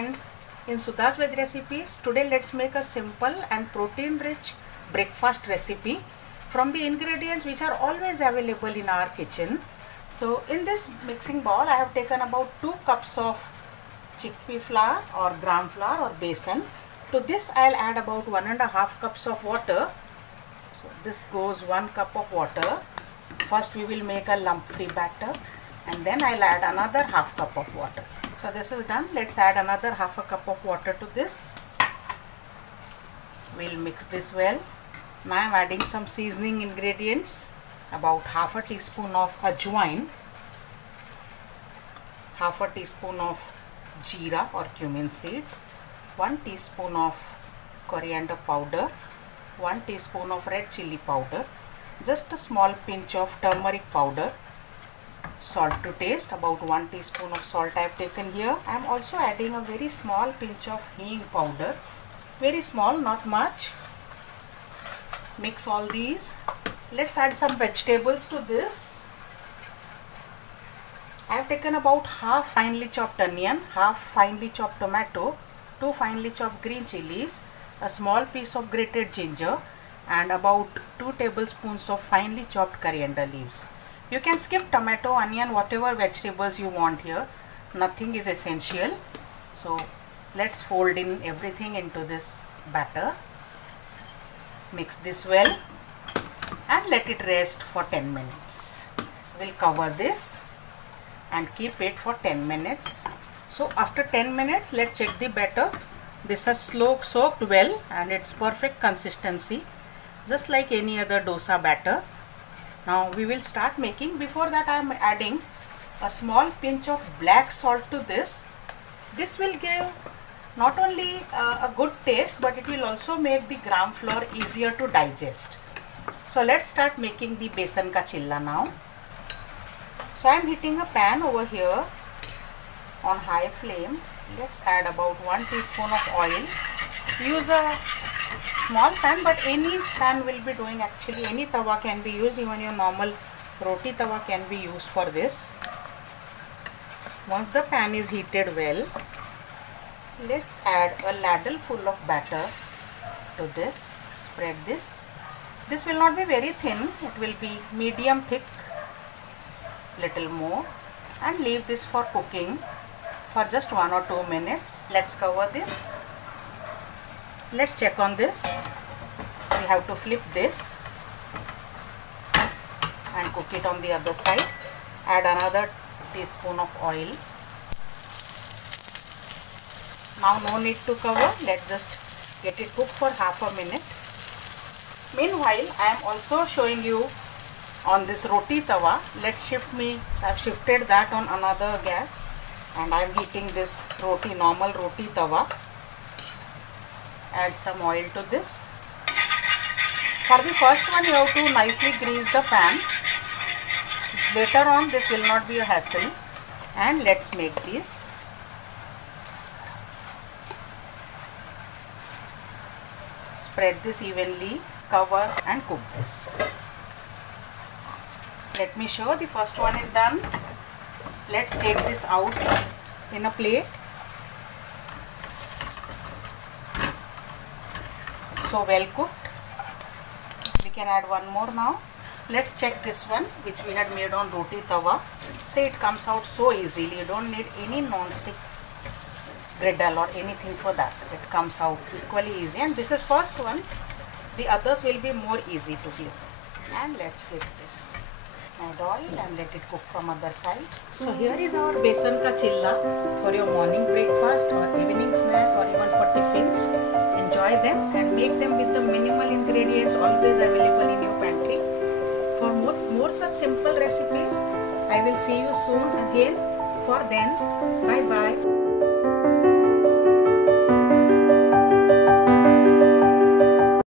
friends, in Sudha's Veg Recipes. Today let's make a simple and protein rich breakfast recipe from the ingredients which are always available in our kitchen. So in this mixing bowl I have taken about 2 cups of chickpea flour or gram flour or besan. To this I'll add about 1.5 cups of water. So this goes 1 cup of water. First we will make a lump free batter and then I'll add another half cup of water. So this is done. Let's add another half a cup of water to this. We'll mix this well. Now I am adding some seasoning ingredients, about half a teaspoon of ajwain, half a teaspoon of jeera or cumin seeds, 1 teaspoon of coriander powder, 1 teaspoon of red chili powder, just a small pinch of turmeric powder, salt to taste, about 1 teaspoon of salt I have taken here. I am also adding a very small pinch of hing powder, very small, not much. Mix all these. Let's add some vegetables to this. I have taken about half finely chopped onion, half finely chopped tomato, 2 finely chopped green chilies, a small piece of grated ginger and about 2 tablespoons of finely chopped coriander leaves. You can skip tomato, onion, whatever vegetables you want here. Nothing is essential. So let's fold in everything into this batter. Mix this well and let it rest for 10 minutes. So we'll cover this and keep it for 10 minutes. So after 10 minutes, let's check the batter. This has soaked well and it's perfect consistency, just like any other dosa batter. Now we will start making. Before that I am adding a small pinch of black salt to this. This will give not only a good taste, but it will also make the gram flour easier to digest. So let's start making the besan ka chilla now. So I am heating a pan over here on high flame. Let's add about 1 teaspoon of oil. Use a small pan, but any pan will be doing actually. Any tawa can be used, even your normal roti tawa can be used for this. Once the pan is heated well, let's add a ladle full of batter to this. Spread this. This will not be very thin, it will be medium thick, little more, and leave this for cooking for just 1 or 2 minutes. Let's cover this. Let's check on this. We have to flip this and cook it on the other side. Add another teaspoon of oil. Now no need to cover. Let's just get it cooked for half a minute. Meanwhile, I am also showing you on this roti tawa. So I have shifted that on another gas and I am heating this normal roti tawa. Add some oil to this. For the first one you have to nicely grease the pan. Later on this will not be a hassle. And let's make this. Spread this evenly, cover and cook this. Let me show. The first one is done. Let's take this out in a plate. So well cooked. We can add one more now. Let's check this one which we had made on roti tawa. See, it comes out so easily. You don't need any non-stick griddle or anything for that. It comes out equally easy, and this is first one. The others will be more easy to flip. And let's flip this. Add oil and let it cook from other side. So here is our besan ka chilla for your morning breakfast or evening snack or even for tiffins. Enjoy them and make them with the minimal ingredients always available in your pantry. For more such simple recipes, I will see you soon again. For then, bye bye.